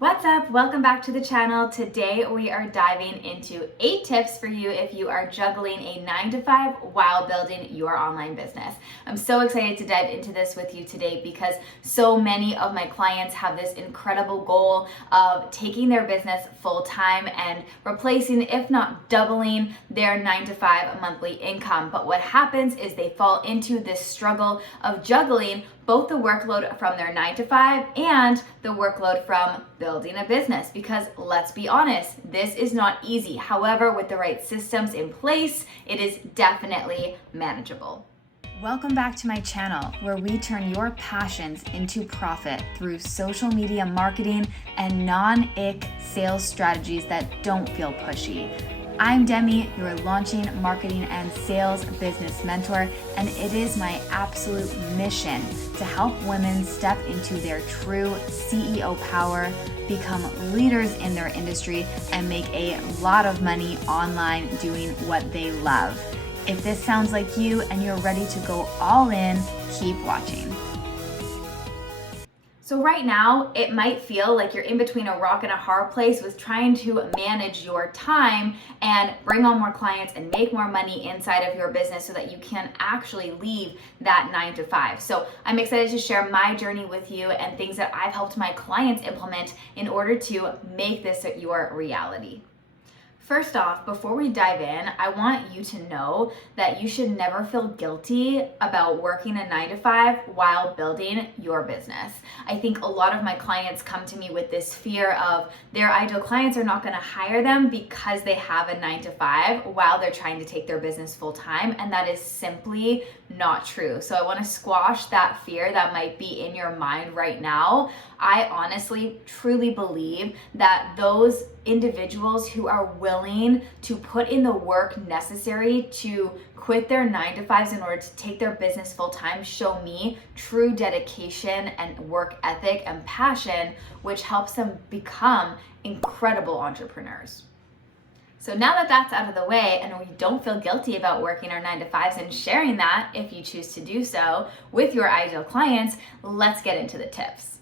What's up? Welcome back to the channel. Today we are diving into 8 tips for you if you are juggling a 9-to-5 while building your online business. I'm so excited to dive into this with you today because so many of my clients have this incredible goal of taking their business full-time and replacing, if not doubling, their 9-to-5 monthly income. But what happens is they fall into this struggle of juggling both the workload from their 9-to-5 and the workload from building a business, because let's be honest, this is not easy. However, with the right systems in place, it is definitely manageable. Welcome back to my channel, where we turn your passions into profit through social media marketing and non-ick sales strategies that don't feel pushy. I'm Demi, your launching, marketing, and sales business mentor, and it is my absolute mission to help women step into their true CEO power, become leaders in their industry, and make a lot of money online doing what they love. If this sounds like you and you're ready to go all in, keep watching. So right now, it might feel like you're in between a rock and a hard place with trying to manage your time and bring on more clients and make more money inside of your business so that you can actually leave that 9-to-5. So I'm excited to share my journey with you and things that I've helped my clients implement in order to make this your reality. First off, before we dive in, I want you to know that you should never feel guilty about working a 9-to-5 while building your business. I think a lot of my clients come to me with this fear of their ideal clients are not going to hire them because they have a 9-to-5 while they're trying to take their business full time, and that is simply not true. So I want to squash that fear that might be in your mind right now. I honestly, truly believe that those individuals who are willing to put in the work necessary to quit their 9-to-5s in order to take their business full time show me true dedication and work ethic and passion, which helps them become incredible entrepreneurs. So now that that's out of the way and we don't feel guilty about working our 9-to-5s and sharing that, if you choose to do so, with your ideal clients, let's get into the tips.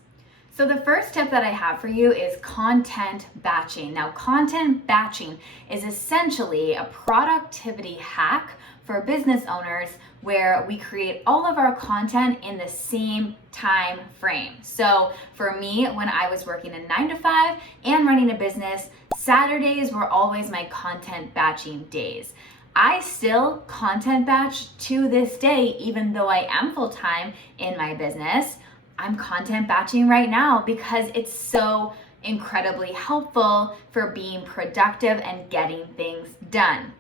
So the first tip that I have for you is content batching. Now, content batching is essentially a productivity hack for business owners where we create all of our content in the same time frame. So for me, when I was working a 9-to-5 and running a business, Saturdays were always my content batching days. I still content batch to this day, even though I am full-time in my business. I'm content batching right now because it's so incredibly helpful for being productive and getting things done.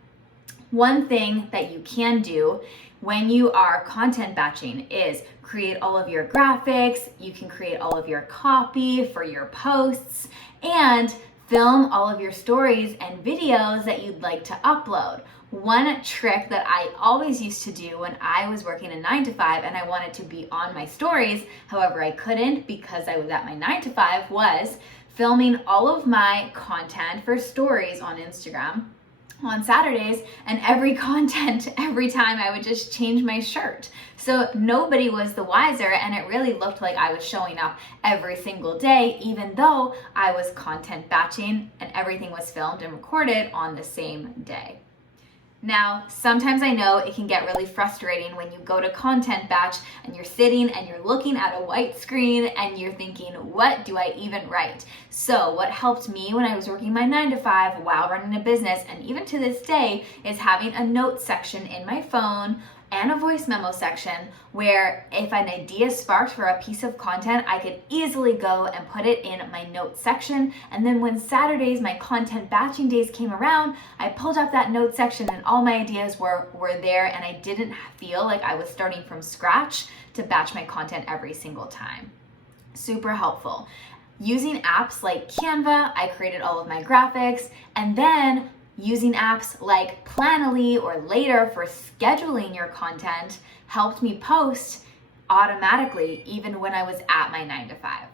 One thing that you can do when you are content batching is create all of your graphics, you can create all of your copy for your posts, and film all of your stories and videos that you'd like to upload. One trick that I always used to do when I was working a 9-to-5 and I wanted to be on my stories, however I couldn't because I was at my 9-to-5, was filming all of my content for stories on Instagram on Saturdays, and every time I would just change my shirt. So nobody was the wiser, and it really looked like I was showing up every single day, even though I was content batching and everything was filmed and recorded on the same day. Now, sometimes I know it can get really frustrating when you go to content batch and you're sitting and you're looking at a white screen and you're thinking, what do I even write? So what helped me when I was working my 9-to-5 while running a business, and even to this day, is having a notes section in my phone and a voice memo section where if an idea sparked for a piece of content, I could easily go and put it in my notes section. And then when Saturdays, my content batching days came around, I pulled up that notes section and all my ideas were there, and I didn't feel like I was starting from scratch to batch my content every single time. Super helpful. Using apps like Canva, I created all of my graphics, and then using apps like Planoly or Later for scheduling your content helped me post automatically even when I was at my 9-to-5.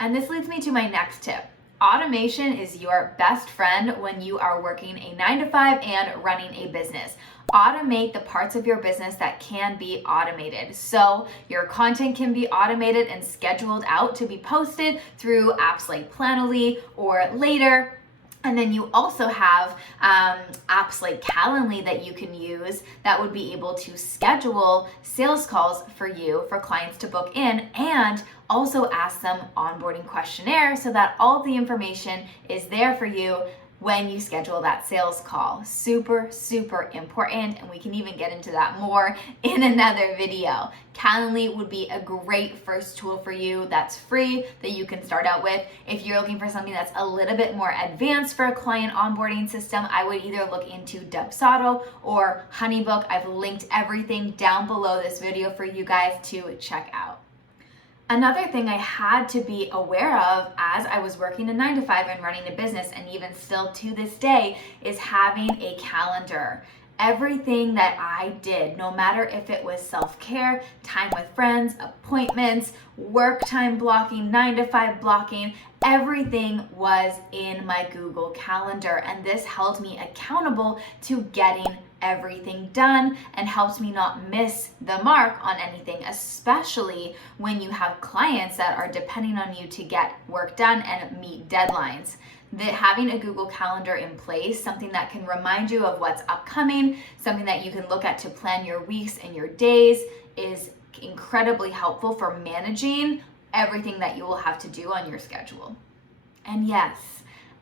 And this leads me to my next tip. Automation is your best friend when you are working a 9 to 5 and running a business. Automate the parts of your business that can be automated. So your content can be automated and scheduled out to be posted through apps like Planoly or Later. And then you also have apps like Calendly that you can use that would be able to schedule sales calls for you, for clients to book in, and also ask them onboarding questionnaire so that all of the information is there for you when you schedule that sales call. Super, super important, and we can even get into that more in another video. Calendly would be a great first tool for you that's free that you can start out with. If you're looking for something that's a little bit more advanced for a client onboarding system, I would either look into Dubsado or Honeybook. I've linked everything down below this video for you guys to check out. Another thing I had to be aware of as I was working a 9 to 5 and running a business, and even still to this day, is having a calendar. Everything that I did, no matter if it was self-care, time with friends, appointments, work time blocking, 9 to 5 blocking, everything was in my Google Calendar. And this held me accountable to getting everything done and helps me not miss the mark on anything, especially when you have clients that are depending on you to get work done and meet deadlines. Having a Google Calendar in place, something that can remind you of what's upcoming, something that you can look at to plan your weeks and your days, is incredibly helpful for managing everything that you will have to do on your schedule. And yes,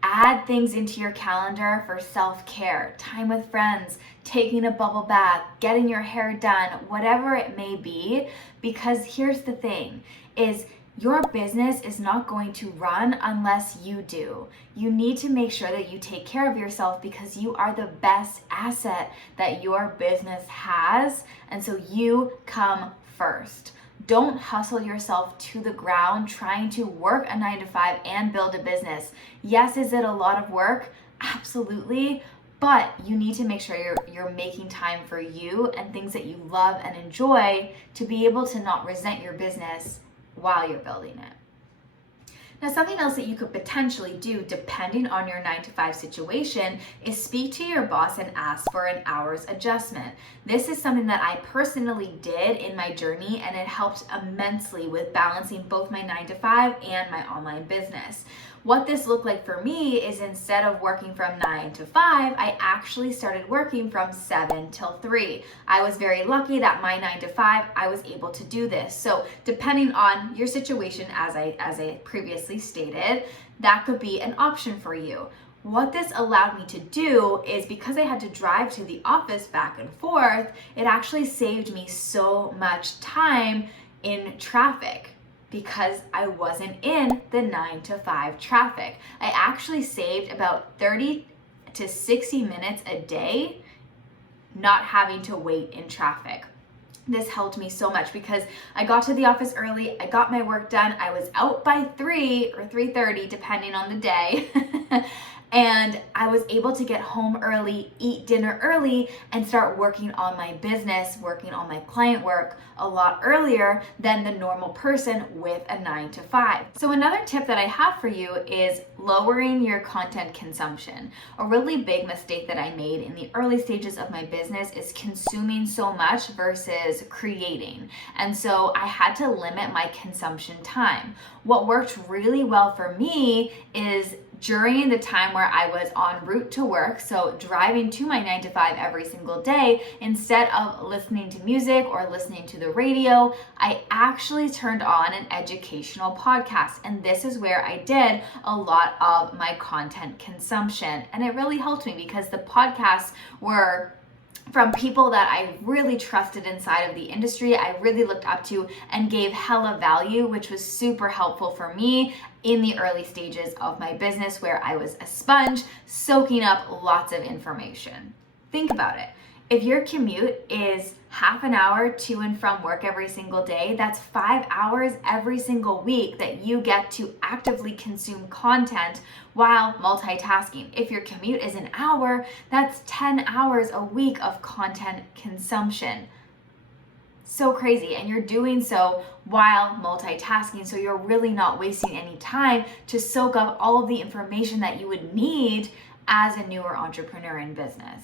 add things into your calendar for self-care, time with friends, taking a bubble bath, getting your hair done, whatever it may be, because here's the thing, is your business is not going to run unless you do. You need to make sure that you take care of yourself because you are the best asset that your business has, and so you come first. Don't hustle yourself to the ground trying to work a 9 to 5 and build a business. Yes, is it a lot of work? Absolutely. But you need to make sure you're making time for you and things that you love and enjoy to be able to not resent your business while you're building it. Now, something else that you could potentially do depending on your 9 to 5 situation is speak to your boss and ask for an hours adjustment. This is something that I personally did in my journey, and it helped immensely with balancing both my 9 to 5 and my online business. What this looked like for me is instead of working from 9 to 5, I actually started working from 7 till 3. I was very lucky that my 9 to 5, I was able to do this. So depending on your situation, as I previously stated, that could be an option for you. What this allowed me to do is, because I had to drive to the office back and forth, it actually saved me so much time in traffic, because I wasn't in the 9 to 5 traffic. I actually saved about 30 to 60 minutes a day not having to wait in traffic. This helped me so much because I got to the office early, I got my work done, I was out by 3 or 3:30 depending on the day. And I was able to get home early, eat dinner early, and start working on my business, working on my client work a lot earlier than the normal person with a 9 to 5. So another tip that I have for you is lowering your content consumption. A really big mistake that I made in the early stages of my business is consuming so much versus creating. And so I had to limit my consumption time. What worked really well for me is during the time where I was en route to work, so driving to my 9 to 5 every single day, instead of listening to music or listening to the radio, I actually turned on an educational podcast. And this is where I did a lot of my content consumption. And it really helped me because the podcasts were from people that I really trusted inside of the industry, I really looked up to and gave hella value, which was super helpful for me in the early stages of my business where I was a sponge soaking up lots of information. Think about it. If your commute is half an hour to and from work every single day, that's 5 hours every single week that you get to actively consume content while multitasking. If your commute is an hour, that's 10 hours a week of content consumption. so crazy, and you're doing so while multitasking, so you're really not wasting any time to soak up all of the information that you would need as a newer entrepreneur in business.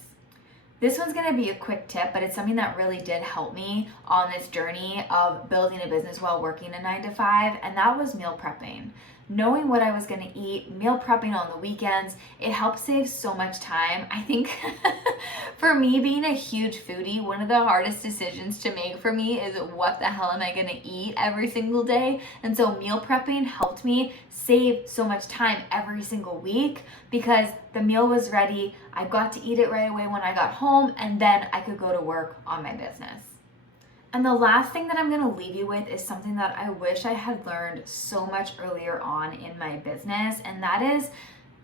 This one's gonna be a quick tip, but it's something that really did help me on this journey of building a business while working a 9-to-5, and that was meal prepping. Knowing what I was gonna eat, meal prepping on the weekends, it helped save so much time. I think for me, being a huge foodie, one of the hardest decisions to make for me is what the hell am I gonna eat every single day? And so meal prepping helped me save so much time every single week because the meal was ready, I got to eat it right away when I got home, and then I could go to work on my business. And the last thing that I'm gonna leave you with is something that I wish I had learned so much earlier on in my business, and that is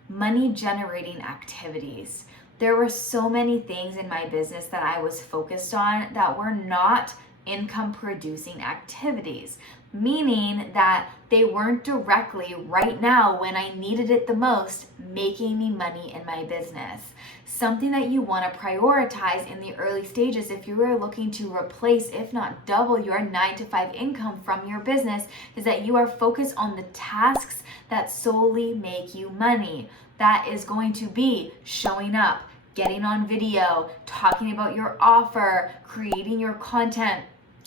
money generating activities. There were so many things in my business that I was focused on that were not income producing activities, meaning that they weren't directly right now when I needed it the most making me money in my business. Something that you want to prioritize in the early stages if you are looking to replace, if not double, your 9-to-5 income from your business is that you are focused on the tasks that solely make you money. That is going to be showing up, getting on video, talking about your offer, creating your content,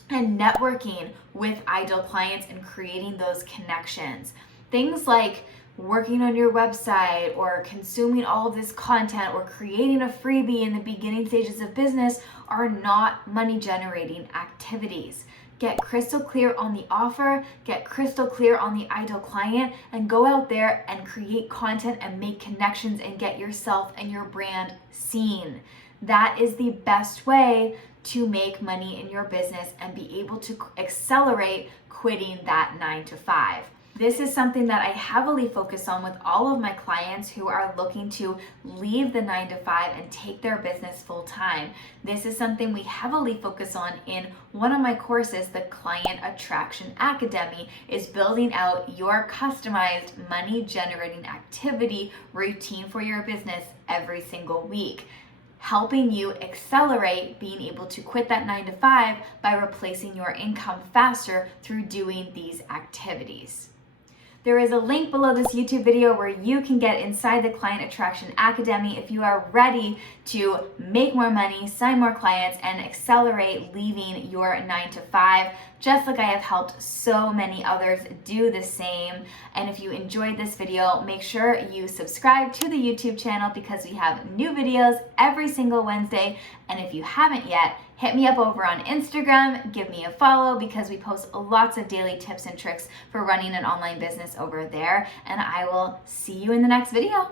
and networking with ideal clients and creating those connections. Things like working on your website or consuming all of this content or creating a freebie in the beginning stages of business are not money generating activities. Get crystal clear on the offer, get crystal clear on the ideal client, and go out there and create content and make connections and get yourself and your brand seen. That is the best way to make money in your business and be able to accelerate quitting that 9-to-5. This is something that I heavily focus on with all of my clients who are looking to leave the 9-to-5 and take their business full time. This is something we heavily focus on in one of my courses, the Client Attraction Academy, is building out your customized money generating activity routine for your business every single week, helping you accelerate being able to quit that 9-to-5 by replacing your income faster through doing these activities. There is a link below this YouTube video where you can get inside the Client Attraction Academy if you are ready to make more money, sign more clients, and accelerate leaving your 9-to-5, just like I have helped so many others do the same. And if you enjoyed this video, make sure you subscribe to the YouTube channel because we have new videos every single Wednesday. And if you haven't yet, hit me up over on Instagram, give me a follow because we post lots of daily tips and tricks for running an online business over there. And I will see you in the next video.